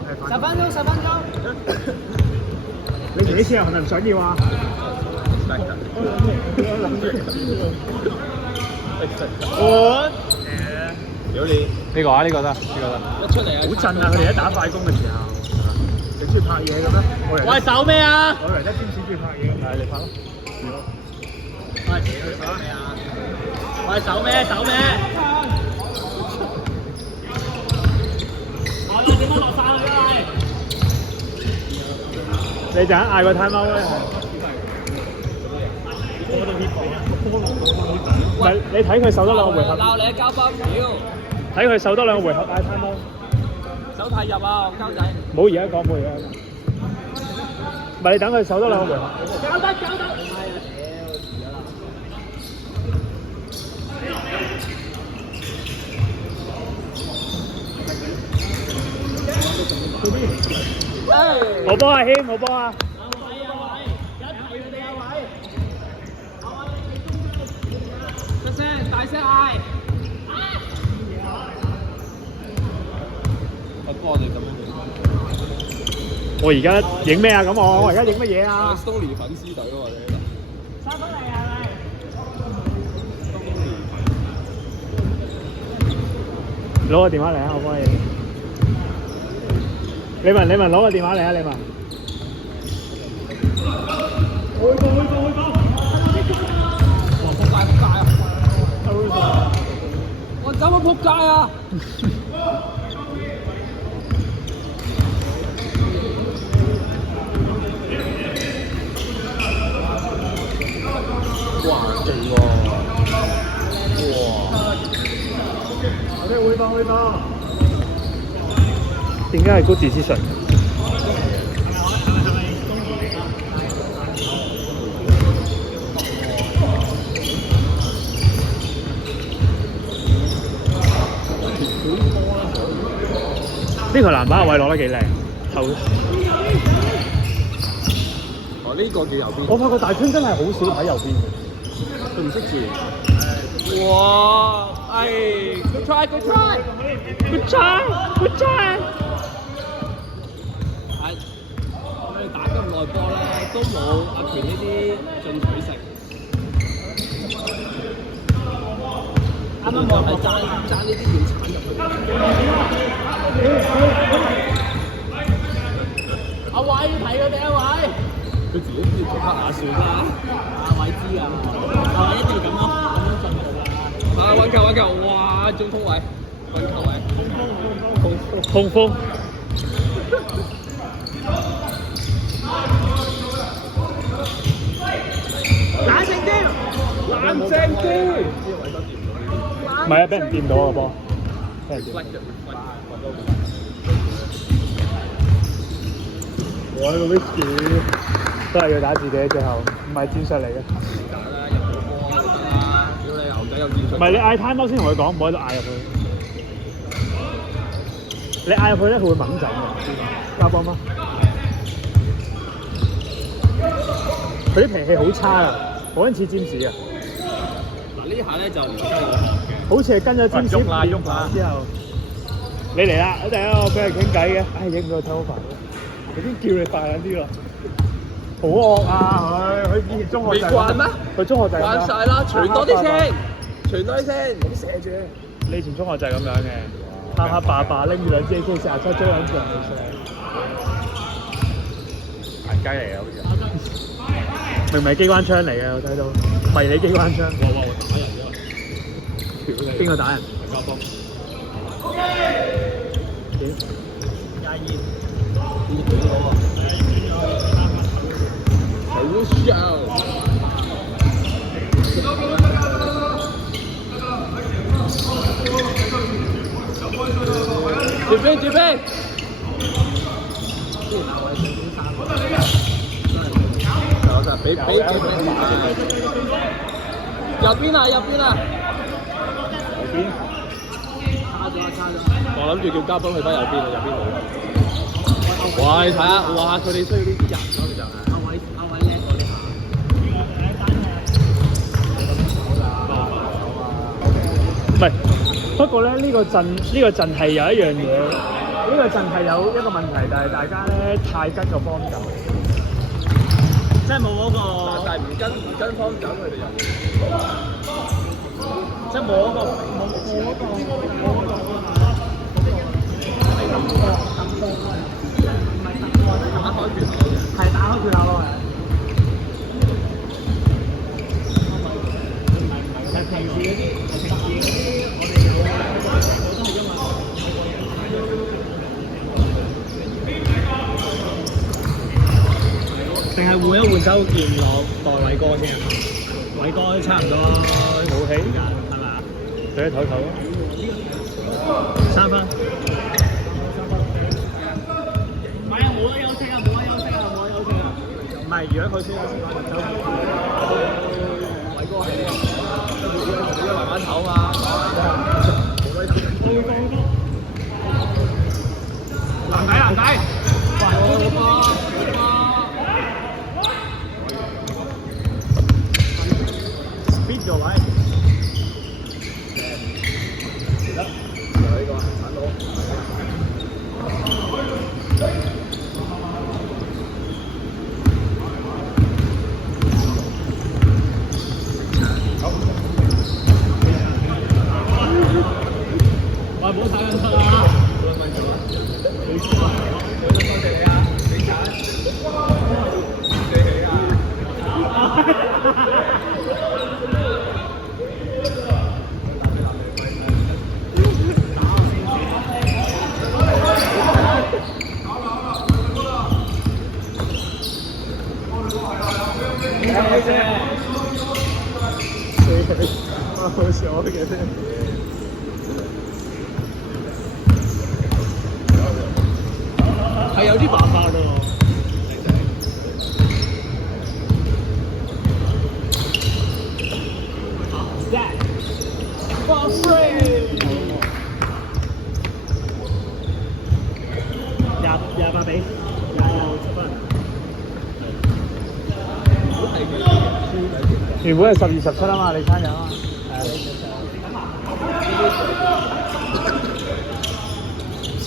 10分鐘，10分鐘。你幾次啊？係咪唔想要啊？我屌你！呢個啊，呢個得，呢個得。一出嚟啊！好震啊！佢哋一打快攻嘅時候，你中意拍嘢嘅咩？喂，手咩啊？我以為得詹士中意拍嘢，係你拍咯。喂，手咩啊？喂，手咩？手咩？我哋點樣落晒去啊？你陣間嗌個 time out 咧，唔係你睇佢守多兩個回合，鬧你啊，交波屌！睇佢守多兩個回合嗌 time out。手太入啊，膠仔！冇而家講，冇而家講。唔係你等佢守多兩個回合。搞得，搞得！好波啊，謙，好波啊！出聲，大聲嗌！我哋咁樣。我而家影咩啊？咁我而家影乜嘢啊 ？Stoney 粉絲隊喎，你呢度。3分嚟係咪？攞個電話嚟啊！我幫你。李文攞個電話嚟啊！李文。去過。哇！仆街啊！我走乜仆街啊！哇，勁喎！哇！我哋回放。點解係 good decision？ 呢個籃板位攞得幾靚，頭。哦，呢個叫右邊。我發覺大川真係好少睇右邊嘅，佢唔識住。哇！good try！我哋打咁耐波咧，都冇阿權呢啲進取性。啱啱我係爭呢啲要鏟入去。阿偉睇佢哋阿偉，佢自己要拍下算啦。阿偉知啊，阿偉一定要咁咯，咁樣進步啊！揾球，哇！中鋒位，揾球位，控鋒。冷靜啲！唔係啊，俾人掂到個波，俾人掂。我呢個 whisky 都係要打自己，最後唔係戰術嚟嘅。唔係你嗌 time out 先同佢講，唔好喺度嗌入去。你嗌入去咧，佢會猛走嘅。交波嗎？佢啲脾氣好差啊，好似占士啊。嗱呢下咧就唔收好似係跟咗占士喐下之後，你嚟啦！一陣間我俾人傾偈嘅，唉影唔到頭髮，佢先叫你快緊啲咯。好惡啊佢以前中學就係慣咩？佢中學就係慣晒啦，傳多啲先，傳多啲先，唔好射住。你以前中學就係咁樣嘅，黑黑爸爸拎住兩支 AK47追緊住人哋射，彈雞嚟嘅好似。明明係機關槍嚟嘅，我睇到迷你機關槍。哇！我打人啫，邊個打人？交鋒。點22。好笑。接邊！我就俾入邊啊！右邊。差咗。我諗住叫嘉賓去翻右邊啊，右邊冇。哇！你睇下，哇！佢哋需要呢啲人咯，其實係。阿偉叻過呢下。唔係，不過咧呢個陣係有一樣嘢，呢個陣係有一個問題，就係大家咧太跟個方走，即係冇嗰個，但係唔跟方走，佢哋又即係冇嗰個打開拳頭嘅。係打開拳頭咯，係平時嗰啲，我哋有都係因為。定係換一換周健樂代偉哥先啊？偉哥都差唔多冇氣時間，係咪啊？俾佢唞唞咯。3分。唔係啊，冇得休息啊，冇得休息啊，冇得休息啊！唔係，如果佢先休息，周健偉哥係要慢慢唞嘛。難睇。speed 咗位。得，有呢個鏟到。喂，唔好打緊出啊！冇錯啊！多謝你啊，你鏟。謝你啊！好笑嘅啫。係有啲辦法咯。28比27分。原本係12、17啊嘛，你餐飲啊。4。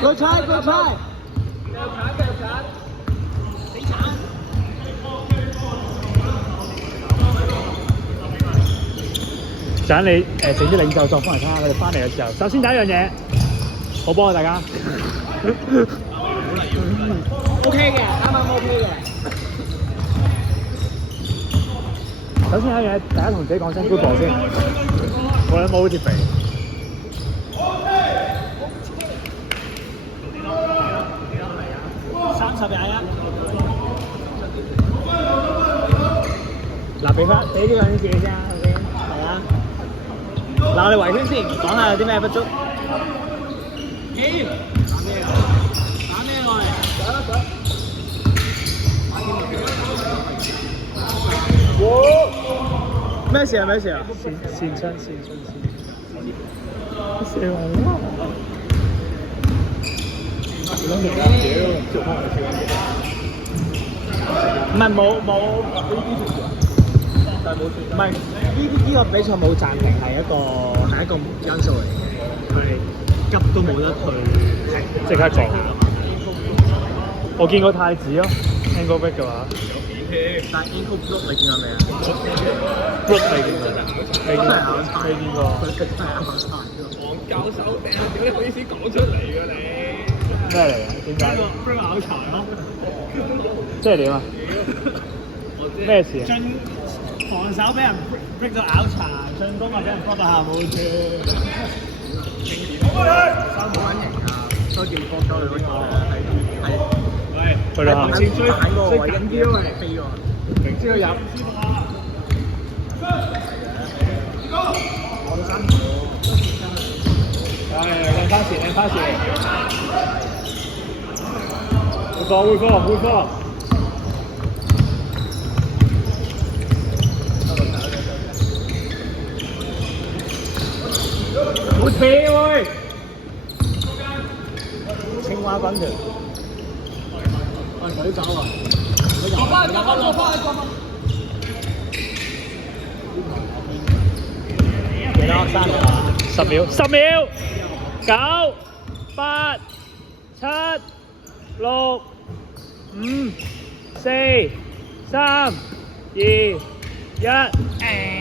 Good try. 陣你整啲領袖作翻嚟睇下佢哋翻嚟嘅時候，首先第一樣嘢，好幫大家。OK 嘅，啱啱 OK 嘅。首先有一樣嘢，大家同自己講聲 good ball 先。我哋冇好似肥。30-21。嗱，俾呢個人自己先啊 ，OK， 係啊。嗱，我哋圍圈先，講下有啲咩不足。打咩落嚟？咩事啊？線親。射完啦！唔係冇，但係冇斷。唔係呢個比賽冇暫停係一個因素嚟嘅，佢係急都冇得去即刻撞。我見過太子咯 ，ankle break 嘅話。但 ankle block 你見過未啊 ？block 未見過，未見過。佢真係拗柴㗎。黃教授掟，屌你好意思講出嚟㗎你？咩嚟㗎？點解？block 拗柴咯。即係點啊？咩事啊？防守俾人 break 到拗柴，進攻啊俾人 block 到下冇處。收冇撚型啊！都叫幫咗你嗰個係。佢哋行先追揀嗰個位，緊啲因為飛喎，明知佢入。我都3條。靚花時。會科。好斜喎！青蛙滾條。水走啊！落翻！多3秒10秒，10秒，9、8、7、6、5、4、3、2、1。